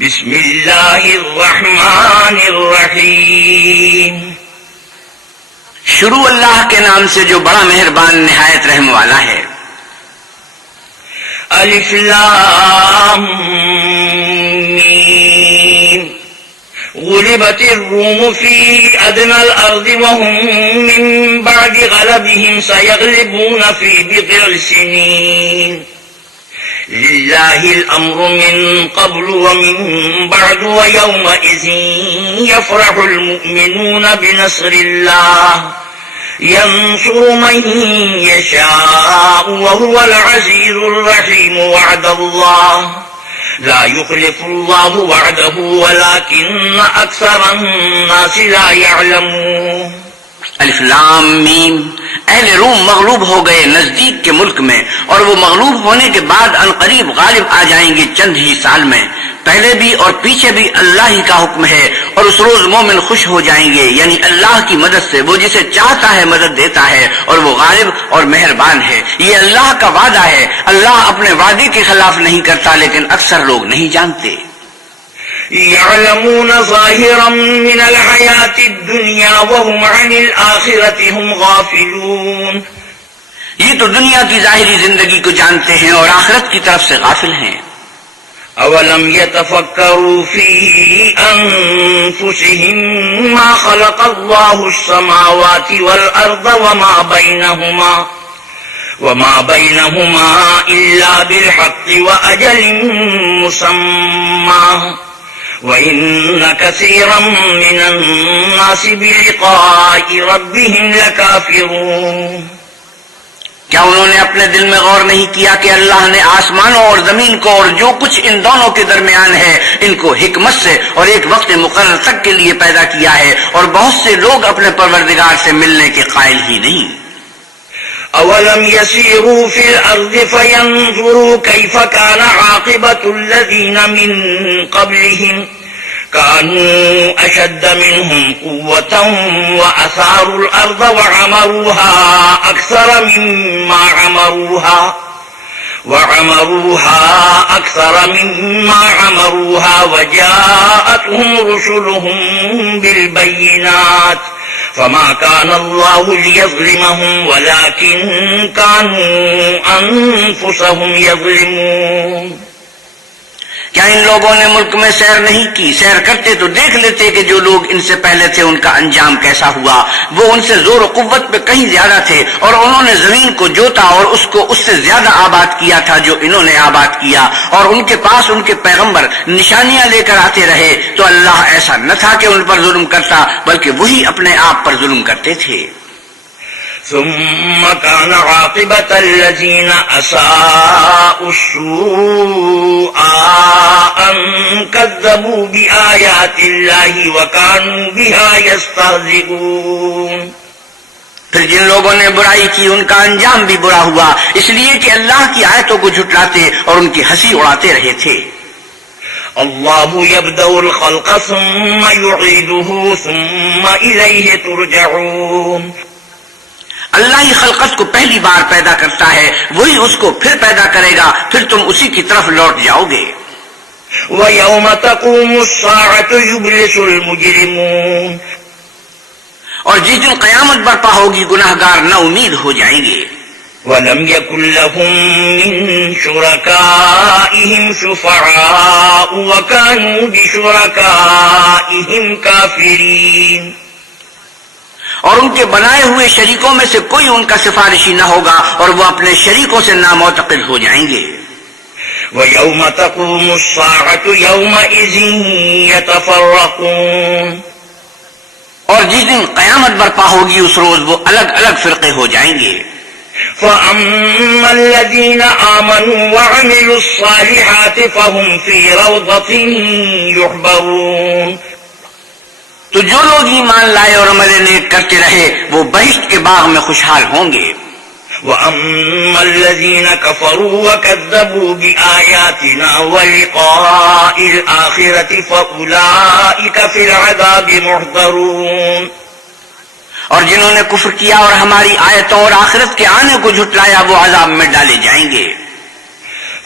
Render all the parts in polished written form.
بسم اللہ الرحمن الرحیم. شروع اللہ کے نام سے جو بڑا مہربان نہایت رحم والا ہے. الف لام میم. غلبت الروم في أدنى الأرض وهم من بعد غلبهم سيغلبون في بضع سنين. لله الأمر من قبل ومن بعد ويومئذ يفرح المؤمنون بنصر الله ينصر من يشاء وهو العزيز الرحيم. وعد الله لا يخلف الله وعده ولكن أكثر الناس لا يعلمون. الف لام میم. اہل روم مغلوب ہو گئے نزدیک کے ملک میں، اور وہ مغلوب ہونے کے بعد عنقریب غالب آ جائیں گے چند ہی سال میں. پہلے بھی اور پیچھے بھی اللہ ہی کا حکم ہے، اور اس روز مومن خوش ہو جائیں گے، یعنی اللہ کی مدد سے. وہ جسے چاہتا ہے مدد دیتا ہے، اور وہ غالب اور مہربان ہے. یہ اللہ کا وعدہ ہے. اللہ اپنے وعدے کے خلاف نہیں کرتا، لیکن اکثر لوگ نہیں جانتے. يعلمون ظاهرا من الحياة الدنيا وهم عن الآخرة هم غافلون. یہ تو دنیا کی ظاہری زندگی کو جانتے ہیں اور آخرت کی طرف سے غافل ہیں. اولم يتفكروا في انفسهم ما خلق الله السماوات والارض وما بينهما الا بالحق واجل مسمى وان كثيرا من الناس بلقاء ربهم لكافرون. کیا انہوں نے اپنے دل میں غور نہیں کیا کہ اللہ نے آسمانوں اور زمین کو اور جو کچھ ان دونوں کے درمیان ہے ان کو حکمت سے اور ایک وقت مقرر تک کے لیے پیدا کیا ہے، اور بہت سے لوگ اپنے پروردگار سے ملنے کے قائل ہی نہیں. اولم يسيروا في الارض فينظروا كيف كان عاقبة الذين من قبلهم كانوا أشد منهم قوة وأثاروا الأرض وعمروها أكثر مما عمروها وجاءتهم رسلهم بالبينات فما كان الله ليظلمهم ولكن كانوا أنفسهم يظلمون. کیا ان لوگوں نے ملک میں سیر نہیں کی؟ سیر کرتے تو دیکھ لیتے کہ جو لوگ ان سے پہلے تھے ان کا انجام کیسا ہوا. وہ ان سے زور و قوت پہ کہیں زیادہ تھے، اور انہوں نے زمین کو جوتا اور اس کو اس سے زیادہ آباد کیا تھا جو انہوں نے آباد کیا، اور ان کے پاس ان کے پیغمبر نشانیاں لے کر آتے رہے. تو اللہ ایسا نہ تھا کہ ان پر ظلم کرتا، بلکہ وہی اپنے آپ پر ظلم کرتے تھے. ثم كان عاقبة الذين أساءوا السوء أن كذبوا بآيات الله وكانوا بها يستهزئون. پھر جن لوگوں نے برائی کی ان کا انجام بھی برا ہوا، اس لیے کہ اللہ کی آیتوں کو جھٹلاتے اور ان کی ہنسی اڑاتے رہے تھے. الله يبدأ الخلق ثم يعيده ثم إليه ترجعون. اللہ ہی خلقت کو پہلی بار پیدا کرتا ہے، وہی اس کو پھر پیدا کرے گا، پھر تم اسی کی طرف لوٹ جاؤ گے. وَيَوْمَ تَقُومُ السَّاعَةُ يُبْلِسُ الْمُجْرِمُونَ. اور جس دن قیامت برپا ہوگی گناہگار نا امید ہو جائیں گے. وَلَمْ يَكُنْ لَهُم مِّن شُرَكَائِهِمْ شُفَعَاءُ وَكَانُوا بِشُرَكَائِهِمْ كَافِرِينَ. اور ان کے بنائے ہوئے شریکوں میں سے کوئی ان کا سفارشی نہ ہوگا، اور وہ اپنے شریکوں سے نامعتقد ہو جائیں گے. وَيَوْمَ تَقُومُ السَّاعَةُ يَوْمَئِذٍ يَتَفَرَّقُونَ. اور جس دن قیامت برپا ہوگی اس روز وہ الگ الگ فرقے ہو جائیں گے. فَأَمَّا الَّذِينَ آمَنُوا وَعَمِلُوا الصَّالِحَاتِ فَهُمْ فِي رَوْضَةٍ يُحْبَرُونَ. تو جو لوگ ایمان لائے اور عمل نیک کرتے رہے وہ بہشت کے باغ میں خوشحال ہوں گے. وَأَمَّا الَّذِينَ كَفَرُوا وَكَذَّبُوا بِآيَاتِنَا وَلِقَاءِ الْآخِرَةِ فَأُولَئِكَ فِي الْعَذَابِ مُحْضَرُونَ. اور جنہوں نے کفر کیا اور ہماری آیتوں اور آخرت کے آنے کو جھٹلایا وہ عذاب میں ڈالے جائیں گے.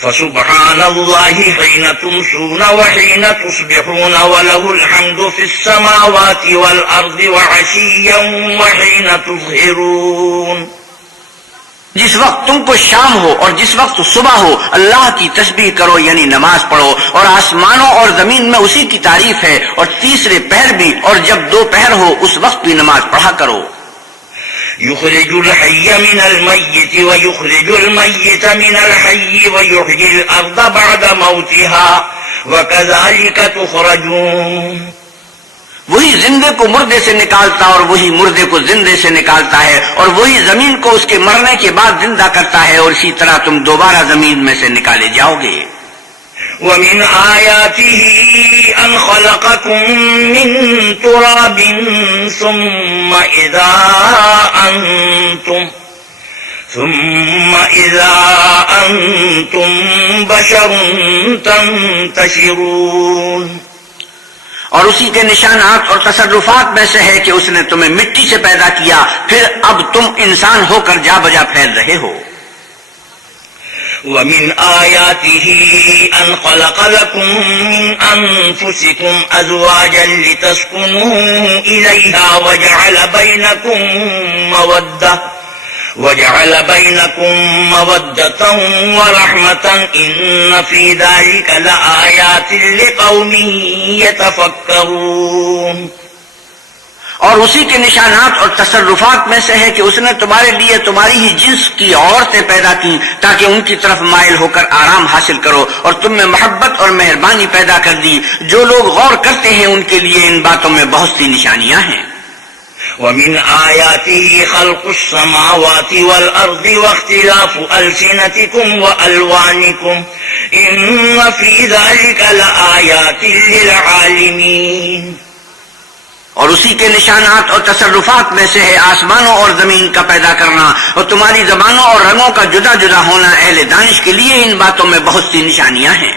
فسبحان الله حين تمسون وحين تصبحون وله الحمد في السماوات والأرض وعشيا وحين تظهرون. جس وقت تم کو شام ہو اور جس وقت صبح ہو اللہ کی تسبیح کرو یعنی نماز پڑھو، اور آسمانوں اور زمین میں اسی کی تعریف ہے، اور تیسرے پہر بھی، اور جب دوپہر ہو اس وقت بھی نماز پڑھا کرو. يخرج الحي من الميت ويخرج الميت من الحي ويحيي الأرض بعد موتها وكذلك تخرجون. وہی زندے کو مردے سے نکالتا اور وہی مردے کو زندے سے نکالتا ہے، اور وہی زمین کو اس کے مرنے کے بعد زندہ کرتا ہے، اور اسی طرح تم دوبارہ زمین میں سے نکالے جاؤ گے. ومن آياته أن خلقكم من تراب ثم إذا أنتم بشر تنتشرون. اور اسی کے نشانات اور تصرفات میں سے ہے کہ اس نے تمہیں مٹی سے پیدا کیا، پھر اب تم انسان ہو کر جا بجا پھیل رہے ہو. ومن آياته أن خلق لكم من أنفسكم أزواجا لتسكنوا إليها وجعل بينكم مودة ورحمة إن في ذلك لآيات لقوم يتفكرون. اور اسی کے نشانات اور تصرفات میں سے ہے کہ اس نے تمہارے لیے تمہاری ہی جنس کی عورتیں پیدا کی تاکہ ان کی طرف مائل ہو کر آرام حاصل کرو، اور تم میں محبت اور مہربانی پیدا کر دی. جو لوگ غور کرتے ہیں ان کے لیے ان باتوں میں بہت سی نشانیاں ہیں. ومن آياته خلق السماوات والأرض واختلاف ألسنتكم وألوانكم إن في ذلك لآيات للعالمين. اور اسی کے نشانات اور تصرفات میں سے ہے آسمانوں اور زمین کا پیدا کرنا اور تمہاری زبانوں اور رنگوں کا جدا جدا ہونا. اہل دانش کے لیے ان باتوں میں بہت سی نشانیاں ہیں.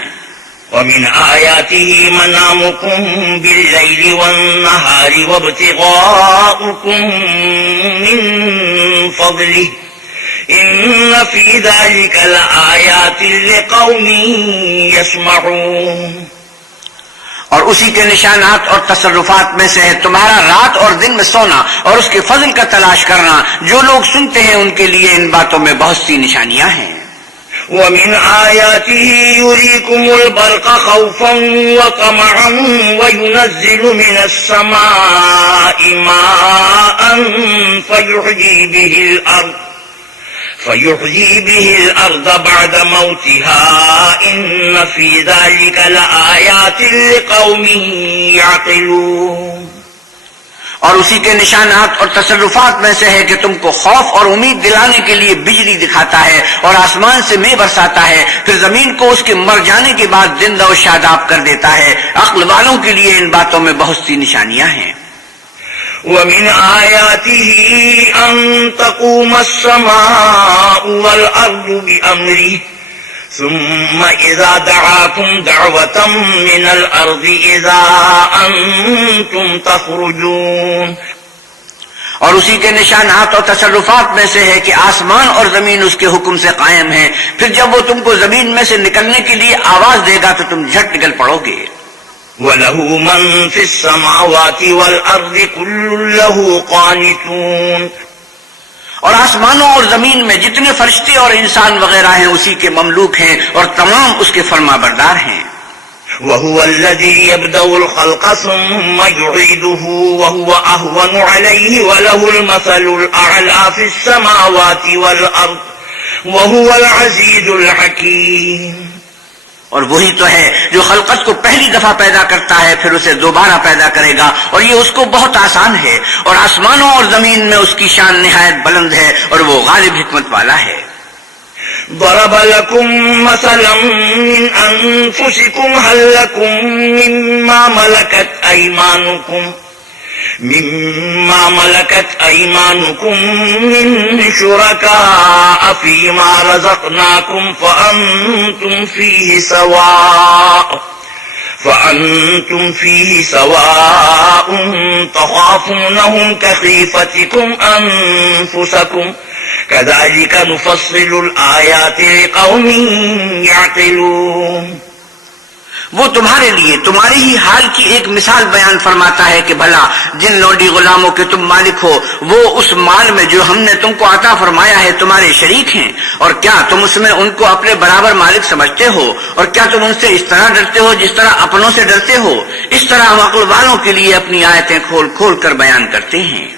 ومن آياته منامكم بالليل والنهار وابتغاؤكم من فضله إن في ذلك لآيات لقوم يسمعون. اور اسی کے نشانات اور تصرفات میں سے ہے تمہارا رات اور دن میں سونا اور اس کے فضل کا تلاش کرنا. جو لوگ سنتے ہیں ان کے لیے ان باتوں میں بہت سی نشانیاں ہیں. ومن آياته يريكم البرق خوفا وطمعا وينزل من السماء ماء فيحيي به الأرض بعد موتها إن في ذلك لآيات لقوم يعقلون. اور اسی کے نشانات اور تصرفات میں سے ہے کہ تم کو خوف اور امید دلانے کے لیے بجلی دکھاتا ہے اور آسمان سے مے برساتا ہے، پھر زمین کو اس کے مر جانے کے بعد زندہ و شاداب کر دیتا ہے. عقل والوں کے لیے ان باتوں میں بہت سی نشانیاں ہیں. ومن آياته أن تقوم السماء والأرض بأمره ثم إذا دعاكم دعوة من الأرض إذا أنتم تخرجون. اور اسی کے نشانات اور تصرفات میں سے ہے کہ آسمان اور زمین اس کے حکم سے قائم ہیں، پھر جب وہ تم کو زمین میں سے نکلنے کے لیے آواز دے گا تو تم جھٹ نکل پڑو گے. وَلَهُ مَن فِي السَّمَاوَاتِ وَالْأَرْضِ كُلٌّ لَهُ قَانِتُونَ. اور آسمانوں اور زمین میں جتنے فرشتے اور انسان وغیرہ ہیں اسی کے مملوک ہیں اور تمام اس کے فرما بردار ہیں. وَهُوَ الَّذِي يَبْدَأُ الْخَلْقَ ثُمَّ يُعِيدُهُ وَهُوَ أَهْوَنُ عَلَيْهِ وَلَهُ الْمَثَلُ الْأَعْلَى فِي السَّمَاوَاتِ وَالْأَرْضِ وَهُوَ الْعَزِيزُ الْحَكِيمُ. اور وہی تو ہے جو خلقت کو پہلی دفعہ پیدا کرتا ہے پھر اسے دوبارہ پیدا کرے گا، اور یہ اس کو بہت آسان ہے. اور آسمانوں اور زمین میں اس کی شان نہایت بلند ہے اور وہ غالب حکمت والا ہے. ضرب لكم مثلا من أنفسكم هل لكم مما ملكت أيمانكم من شركاء فيما رزقناكم فأنتم فيه سواء تخافونهم كخيفتكم أنفسكم كذلك نفصل الآيات لقوم يعقلون. وہ تمہارے لیے تمہارے ہی حال کی ایک مثال بیان فرماتا ہے کہ بھلا جن لونڈی غلاموں کے تم مالک ہو وہ اس مال میں جو ہم نے تم کو عطا فرمایا ہے تمہارے شریک ہیں، اور کیا تم اس میں ان کو اپنے برابر مالک سمجھتے ہو؟ اور کیا تم ان سے اس طرح ڈرتے ہو جس طرح اپنوں سے ڈرتے ہو؟ اس طرح ہم عقل والوں کے لیے اپنی آیتیں کھول کھول کر بیان کرتے ہیں.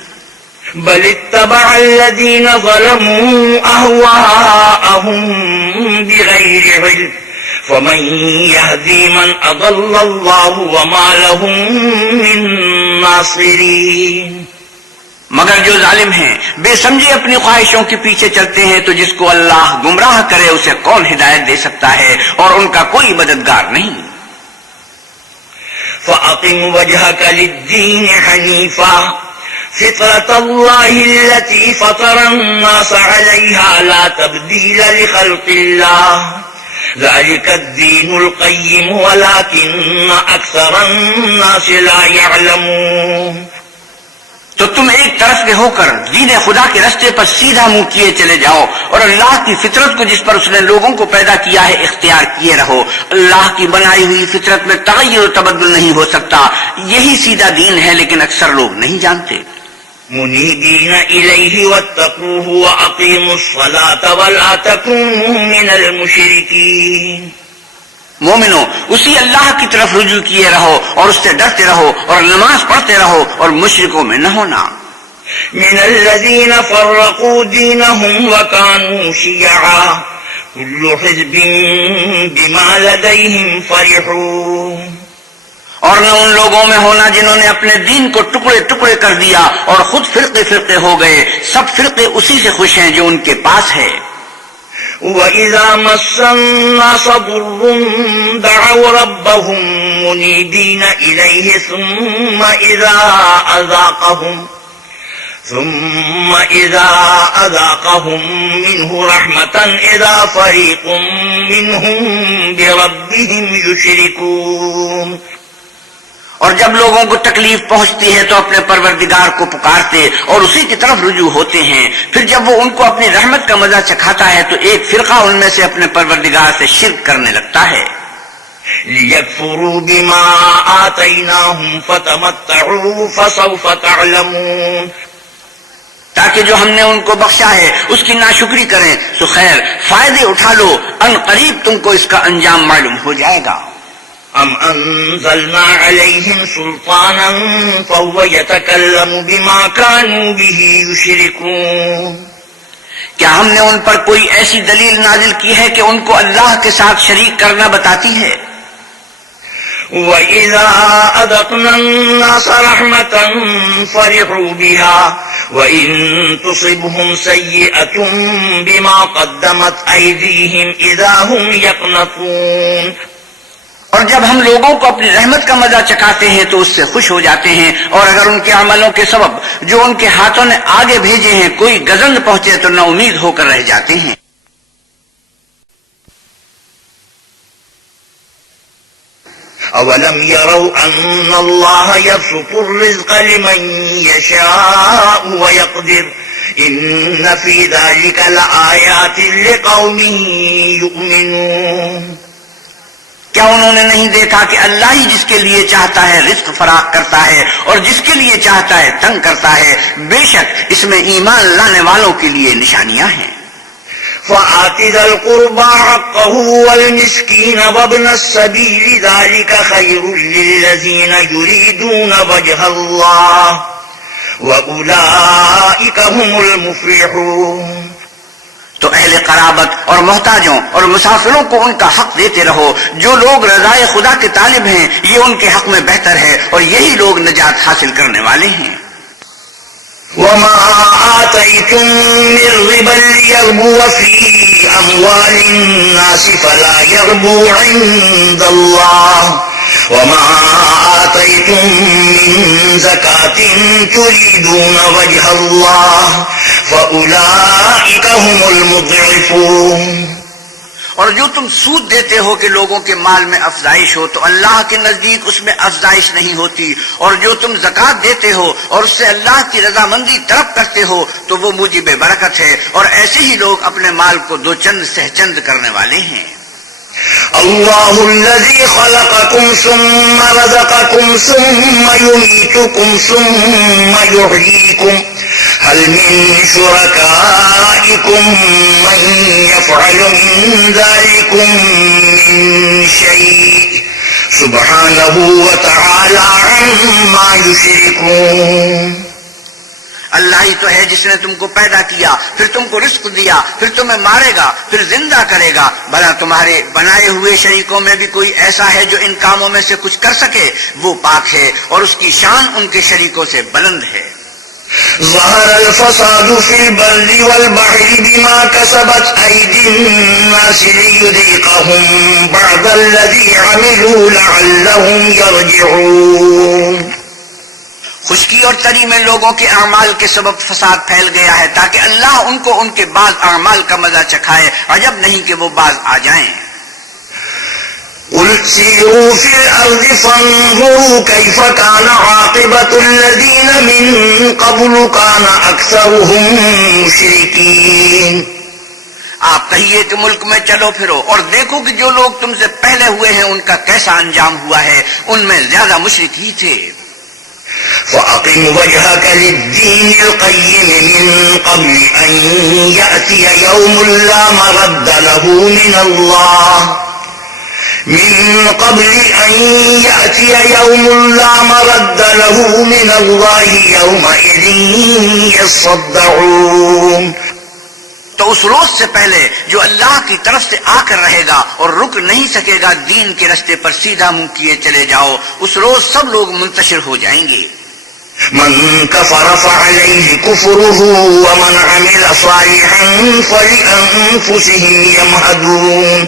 بل اتبع الذين ظلموا أهواءهم بغير علم فمن يهدي من أضل الله وما لهم من ناصرين. مگر جو ظالم ہیں بے سمجھے اپنی خواہشوں کے پیچھے چلتے ہیں تو جس کو اللہ گمراہ کرے اسے کون ہدایت دے سکتا ہے، اور ان کا کوئی مددگار نہیں. فأقم وجهك للدين حنيفا فطرة الله التي فطر الناس عليها لا تبديل لخلق الله ذلك الدين القيم ولكن أكثر الناس لا يعلمون. تو تم ایک طرف کے ہو کر دین خدا کے رستے پر سیدھا منہ کیے چلے جاؤ، اور اللہ کی فطرت کو جس پر اس نے لوگوں کو پیدا کیا ہے اختیار کیے رہو. اللہ کی بنائی ہوئی فطرت میں تغیر و تبدل نہیں ہو سکتا. یہی سیدھا دین ہے، لیکن اکثر لوگ نہیں جانتے. منيبين إليه واتقوه وأقيموا الصلاة ولا تكونوا من المشركين. مومنو اسی اللہ کی طرف رجوع کیے رہو اور اس سے ڈرتے رہو اور نماز پڑھتے رہو اور مشرکوں میں نہ ہونا. من الذين فرقوا دينهم وكانوا شيعا كل حزب بما لديهم فرحون. اور نہ ان لوگوں میں ہونا جنہوں نے اپنے دین کو ٹکڑے ٹکڑے کر دیا اور خود فرقے فرقے ہو گئے. سب فرقے اسی سے خوش ہیں جو ان کے پاس ہے. وَإِذَا مَسَّ النَّاسَ ضُرٌّ دَعَوْا رَبَّهُم مُنِيبِينَ إِلَيْهِ ثُمَّ إِذَا أَذَاقَهُم مِّنْهُ رَحْمَةً إِذَا فَرِيقٌ مِّنْهُم بِرَبِّهِمْ يُشْرِكُونَ. اور جب لوگوں کو تکلیف پہنچتی ہے تو اپنے پروردگار کو پکارتے اور اسی کی طرف رجوع ہوتے ہیں. پھر جب وہ ان کو اپنی رحمت کا مزہ چکھاتا ہے تو ایک فرقہ ان میں سے اپنے پروردگار سے شرک کرنے لگتا ہے. لِيَكْفُرُوا بِمَا آتَيْنَاهُمْ فَتَمَتَّعُوا فَسَوْفَ تَعْلَمُونَ. تاکہ جو ہم نے ان کو بخشا ہے اس کی ناشکری کریں تو خیر فائدے اٹھا لو، ان قریب تم کو اس کا انجام معلوم ہو جائے گا. ام انزلنا علیہم سلطانا فهو يتكلم بما كانوا به يشركون. کیا ہم نے ان پر کوئی ایسی دلیل نازل کی ہے کہ ان کو اللہ کے ساتھ شریک کرنا بتاتی ہے؟ وَإِذَا أَذَقْنَا النَّاسَ رَحْمَةً فَرِحُوا بِهَا وَإِن تُصِبْهُمْ سَيِّئَةٌ بِمَا قَدَّمَتْ أَيْدِيهِمْ إِذَا هُمْ يَقْنَطُونَ. اور جب ہم لوگوں کو اپنی رحمت کا مزہ چکھاتے ہیں تو اس سے خوش ہو جاتے ہیں، اور اگر ان کے عملوں کے سبب جو ان کے ہاتھوں نے آگے بھیجے ہیں کوئی گزند پہنچے تو نا امید ہو کر رہ جاتے ہیں. اولم يروا ان الله يبسط الرزق لمن يشاء ويقدر ان في ذلك لآيات لقوم يؤمنون. کیا انہوں نے نہیں دیکھا کہ اللہ ہی جس کے لیے چاہتا ہے رزق فراخ کرتا ہے اور جس کے لیے چاہتا ہے تنگ کرتا ہے؟ بے شک اس میں ایمان لانے والوں کے لیے نشانیاں ہیں. فآت ذا القربى حقه والمسكين وابن السبيل ذلك خير للذين يريدون وجه الله وأولئك هم المفلحون. تو اہل قرابت اور محتاجوں اور مسافروں کو ان کا حق دیتے رہو. جو لوگ رضائے خدا کے طالب ہیں یہ ان کے حق میں بہتر ہے اور یہی لوگ نجات حاصل کرنے والے ہیں. وما آتيتم من ربا ليربو في أموال الناس فلا يربو عند الله وما آتيتم من زكاة تريدون وجه الله فأولئك هم المضعفون. اور جو تم سود دیتے ہو کہ لوگوں کے مال میں افزائش ہو تو اللہ کے نزدیک اس میں افزائش نہیں ہوتی، اور جو تم زکوٰۃ دیتے ہو اور اس سے اللہ کی رضامندی طلب کرتے ہو تو وہ موجب برکت ہے، اور ایسے ہی لوگ اپنے مال کو دو چند سہ چند کرنے والے ہیں۔ اللہ الذی خلقکم ثم رزقکم ثم یمیتکم ثم یحییکم هل من شرکائکم من یفعل من ذلکم من شیء سبحانہ وتعالی عما یشرکون۔ اللہ ہی تو ہے جس نے تم کو پیدا کیا، پھر تم کو رزق دیا، پھر تمہیں مارے گا، پھر زندہ کرے گا۔ بھلا تمہارے بنائے ہوئے شریکوں میں بھی کوئی ایسا ہے جو ان کاموں میں سے کچھ کر سکے؟ وہ پاک ہے اور اس کی شان ان کے شریکوں سے بلند ہے۔ ظہر الفساد فی البر والبحر بما کسبت ایدی الناس لیذیقہم بعض الذی عملوا لعلہم یرجعون۔ خشکی اور تری میں لوگوں کے اعمال کے سبب فساد پھیل گیا ہے تاکہ اللہ ان کو ان کے بعض اعمال کا مزہ چکھائے، عجب نہیں کہ وہ باز آ جائیں۔ قل سیروا فی الارض فانظروا کیف کان عاقبۃ الذین من قبل کان اکثرهم مشرکین۔ آپ کہیے کہ ملک میں چلو پھرو اور دیکھو کہ جو لوگ تم سے پہلے ہوئے ہیں ان کا کیسا انجام ہوا ہے، ان میں زیادہ مشرک ہی تھے۔ فَأَقِمْ وَجْهَكَ لِلدِّينِ الْقَيِّمِ مِنْ قَبْلِ أَنْ يَأْتِيَ يَوْمٌ لَا مَرَدَّ لَهُ مِنَ اللَّهِ يَوْمَئِذٍ يَصَّدَّعُونَ۔ تو اس روز سے پہلے جو اللہ کی طرف سے آ کر رہے گا اور رک نہیں سکے گا، دین کے رستے پر سیدھا منہ کیے چلے جاؤ، اس روز سب لوگ منتشر ہو جائیں گے۔ من كفر فعليه كفره ومن عمل صالحا فلأنفسهم يمهدون۔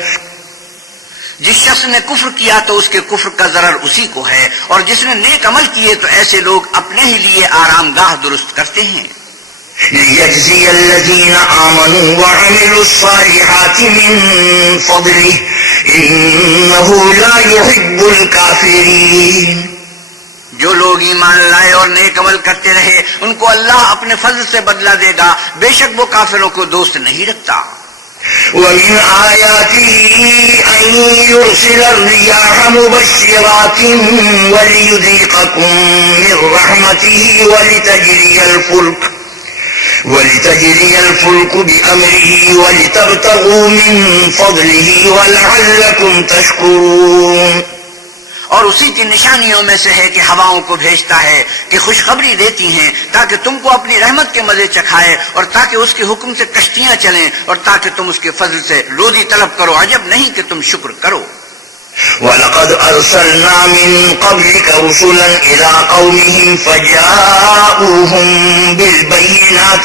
جس شخص نے کفر کیا تو اس کے کفر کا ضرر اسی کو ہے، اور جس نے نیک عمل کیے تو ایسے لوگ اپنے ہی لیے آرام گاہ درست کرتے ہیں۔ لِيَجْزِيَ الَّذِينَ آمَنُوا وَعَمِلُوا الصَّالِحَاتِ مِن فَضْلِهِ إِنَّهُ لَا يُحِبُّ الْكَافِرِينَ۔ جو لوگ ایمان لائے اور نیک عمل کرتے رہے ان کو اللہ اپنے فضل سے بدلہ دے گا، بے شک وہ کافروں کو دوست نہیں رکھتا۔ وَمِنْ آيَاتِهِ أَن يُرْسِلَ الرِّيَاحَ مُبَشِّرَاتٍ وَلِيُذِيقَكُم مِّن رَّحْمَتِهِ وَلِتَجْرِيَ الْفُلْكُ بِأَمْرِهِ وَلِتَبْتَغُوا مِن فَضْلِهِ وَلَعَلَّكُمْ تَشْكُرُونَ۔ اور اسی کی نشانیوں میں سے ہے کہ ہواؤں کو بھیجتا ہے کہ خوشخبری دیتی ہیں تاکہ تم کو اپنی رحمت کے مزے چکھائے، اور تاکہ اس کے حکم سے کشتیاں چلیں، اور تاکہ تم اس کے فضل سے روزی طلب کرو، عجب نہیں کہ تم شکر کرو۔ وَلَقَدْ أَرْسَلْنَا مِن قَبْلِكَ رُسُلًا إِلَىٰ قَوْمِهِمْ فَجَاءُوهُم بِالْبَيِّنَاتِ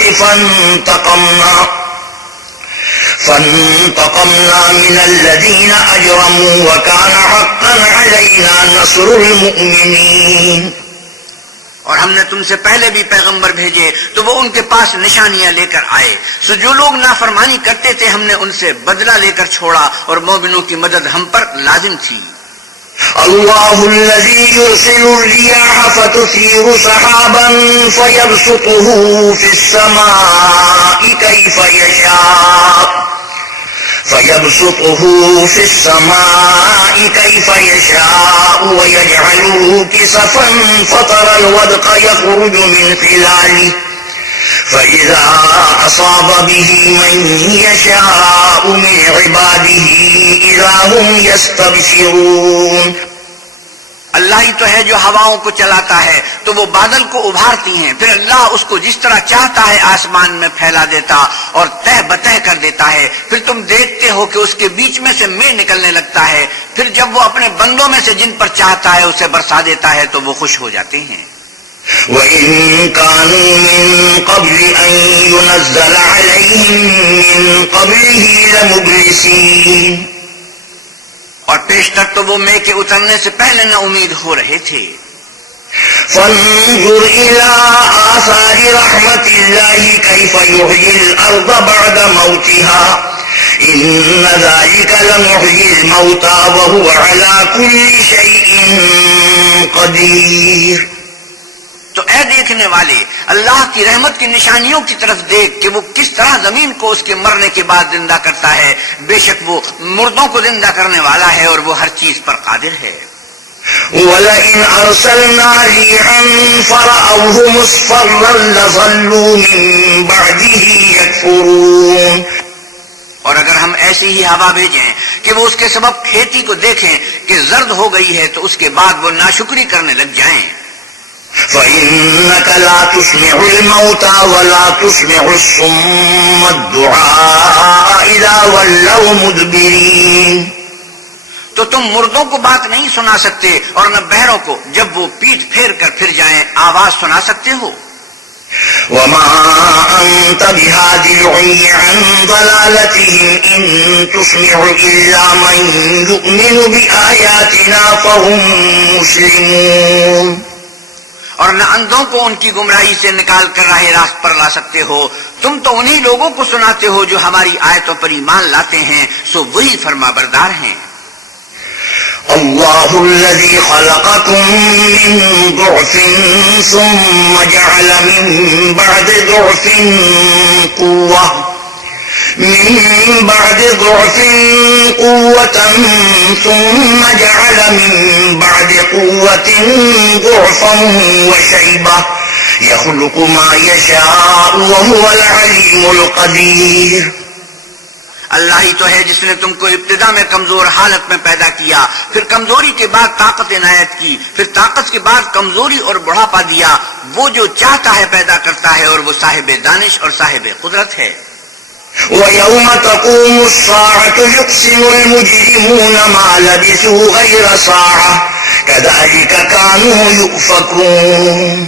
فَانْتَقَمْنَا مِنَ الَّذِينَ أَجْرَمُوا وَكَانَ حَقًّا عَلَيْنَا نَصْرُ الْمُؤْمِنِينَ۔ اور ہم نے تم سے پہلے بھی پیغمبر بھیجے تو وہ ان کے پاس نشانیاں لے کر آئے، سو جو لوگ نافرمانی کرتے تھے ہم نے ان سے بدلہ لے کر چھوڑا، اور مومنوں کی مدد ہم پر لازم تھی۔ اللہ الذی یرسل الرياح فتثیر سحابا فیبسطه فی السماء كيف يشاء ويجعله كسفا فترى الودق يخرج من خلاله فإذا أصاب به من يشاء من عباده إذا هم يستبشرون۔ اللہ ہی تو ہے جو ہواؤں کو چلاتا ہے تو وہ بادل کو ابھارتی ہیں، پھر اللہ اس کو جس طرح چاہتا ہے آسمان میں پھیلا دیتا اور تہ بتہ کر دیتا ہے، پھر تم دیکھتے ہو کہ اس کے بیچ میں سے مے نکلنے لگتا ہے، پھر جب وہ اپنے بندوں میں سے جن پر چاہتا ہے اسے برسا دیتا ہے تو وہ خوش ہو جاتے ہیں۔ وَإِن كَانُوا مِن قَبْلِ أَن يُنَزَّلَ عَلَيْهِم مِّن قَبْلِهِ لَمُبْلِسِينَ۔ اور پیشتر تو وہ مے کے اترنے سے پہلے نہ امید ہو رہے تھے۔ فانظر إلى آثار رحمة الله كيف يحيي الأرض بعد موتها إن ذلك لمحيي الموتى وهو على كل شيء قدير. تو اے دیکھنے والے، اللہ کی رحمت کی نشانیوں کی طرف دیکھ کہ وہ کس طرح زمین کو اس کے مرنے کے بعد زندہ کرتا ہے. بے شک وہ مردوں کو زندہ کرنے والا ہے اور وہ ہر چیز پر قادر ہے. وَلَئِنْ أَرْسَلْنَا رِيحًا فَرَأَوْهُ مُصْفَرًّا لَظَلُّوا مِنْ بَعْدِهِ يَكْفُرُونَ. اور اگر ہم ایسی ہی ہوا بھیجیں کہ وہ اس کے سبب کھیتی کو دیکھیں کہ زرد ہو گئی ہے تو اس کے بعد وہ ناشکری کرنے لگ جائیں. فَإِنَّكَ لَا تُسْمِعُ الْمَوْتَى وَلَا تُسْمِعُ الصُّمَّ الدُّعَاءَ إِذَا وَلَّوْا مُدْبِرِينَ. تو تم مردوں کو بات نہیں سنا سکتے اور نہ بہروں کو جب وہ پیٹھ پھیر کر پھر جائیں آواز سنا سکتے ہو. وَمَا أَنْتَ بِهَادِ الْعُمْيِ عَنْ ضَلَالَتِهِمْ إِن تُسْمِعُ إِلَّا مَن يُؤْمِنُ بِآيَاتِنَا فَهُمْ مُسْلِمُونَ. اور نہ اندھوں کو ان کی گمراہی سے نکال کر راہ راست پر لا سکتے ہو. تم تو انہی لوگوں کو سناتے ہو جو ہماری آیتوں پر ایمان لاتے ہیں، سو وہی فرما بردار ہیں. اللہ الذی خلقکم من ضعف ثم جعل من بعد ضعف قوة ثم جعل من بعد قوة ضعفا وشيبة يخلق ما يشاء وهو العليم القدير. اللہ ہی تو ہے جس نے تم کو ابتدا میں کمزور حالت میں پیدا کیا، پھر کمزوری کے بعد طاقت عنایت کی، پھر طاقت کے بعد کمزوری اور بڑھاپا دیا. وہ جو چاہتا ہے پیدا کرتا ہے اور وہ صاحب دانش اور صاحب قدرت ہے. وَيَوْمَ تَقُومُ السَّاعَةُ يُقْسِمُ الْمُجْرِمُونَ مَا لَبِثُوا غَيْرَ سَاعَةٍ كَذَلِكَ كَانُوا يُؤْفَكُونَ.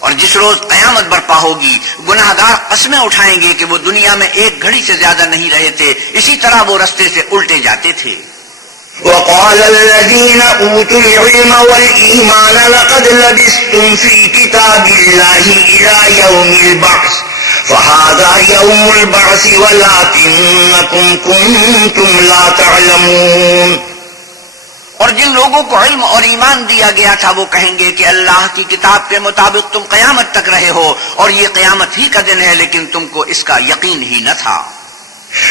اور جس روز قیامت برپا ہوگی گناہ گار قسمیں اٹھائیں گے کہ وہ دنیا میں ایک گھڑی سے زیادہ نہیں رہے تھے، اسی طرح وہ رستے سے الٹے جاتے تھے. وَقَالَ الَّذِينَ أُوتُوا الْعِلْمَ وَالْإِيمَانَ لَقَدْ لَبِثْتُمْ فِي كِتَابِ اللَّهِ إِلَى يَوْمِ الْبَعْثِ فَهَذَا يَوْمُ الْبَعْثِ وَلَكِنَّكُمْ كُنْتُمْ لَا تَعْلَمُونَ. اور جن لوگوں کو علم اور ایمان دیا گیا تھا وہ کہیں گے کہ اللہ کی کتاب کے مطابق تم قیامت تک رہے ہو اور یہ قیامت ہی کا دن ہے، لیکن تم کو اس کا یقین ہی نہ تھا.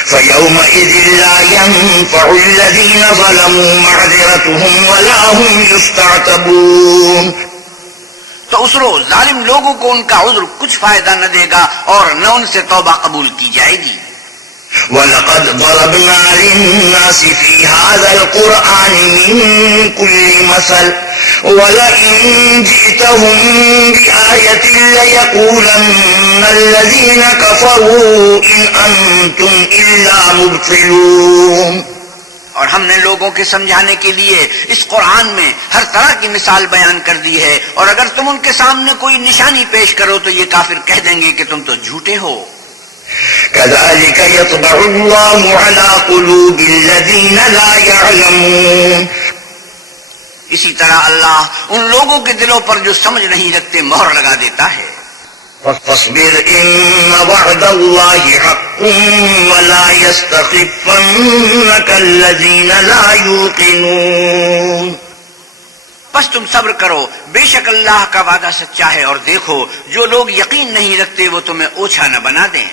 فَيَوْمَئِذٍ لَا يَنفَعُ الَّذِينَ ظَلَمُوا مَعْذِرَتُهُمْ وَلَا هُمْ يُسْتَعْتَبُونَ. تو اس روز ظالم لوگوں کو ان کا عذر کچھ فائدہ نہ دے گا اور نہ ان سے توبہ قبول کی جائے گی. وَلَقَدْ ضَرَبْنَا لِلنَّاسِ فِي هَذَا الْقُرْآنِ مِنْ كُلِّ مَثَلٍ وَلَئِنْ جِئْتَهُمْ بِآيَةٍ لَيَقُولَنَّ الَّذِينَ كَفَرُوا إِنْ أَنْتُمْ إِلَّا مُبْطِلُونَ. اور ہم نے لوگوں کے سمجھانے کے لیے اس قرآن میں ہر طرح کی مثال بیان کر دی ہے، اور اگر تم ان کے سامنے کوئی نشانی پیش کرو تو یہ کافر کہہ دیں گے کہ تم تو جھوٹے ہو. كَذَلِكَ يَطْبَعُ اللَّهُ عَلَى قُلُوبِ الَّذِينَ لَا يَعْلَمُونَ. اسی طرح اللہ ان لوگوں کے دلوں پر جو سمجھ نہیں رکھتے مہر لگا دیتا ہے. فاصبر إن وعد الله حق ولا يستخفنك الذين لا يوقنون. بس تم صبر کرو، بے شک اللہ کا وعدہ سچا ہے، اور دیکھو جو لوگ یقین نہیں رکھتے وہ تمہیں اوچھا نہ بنا دیں.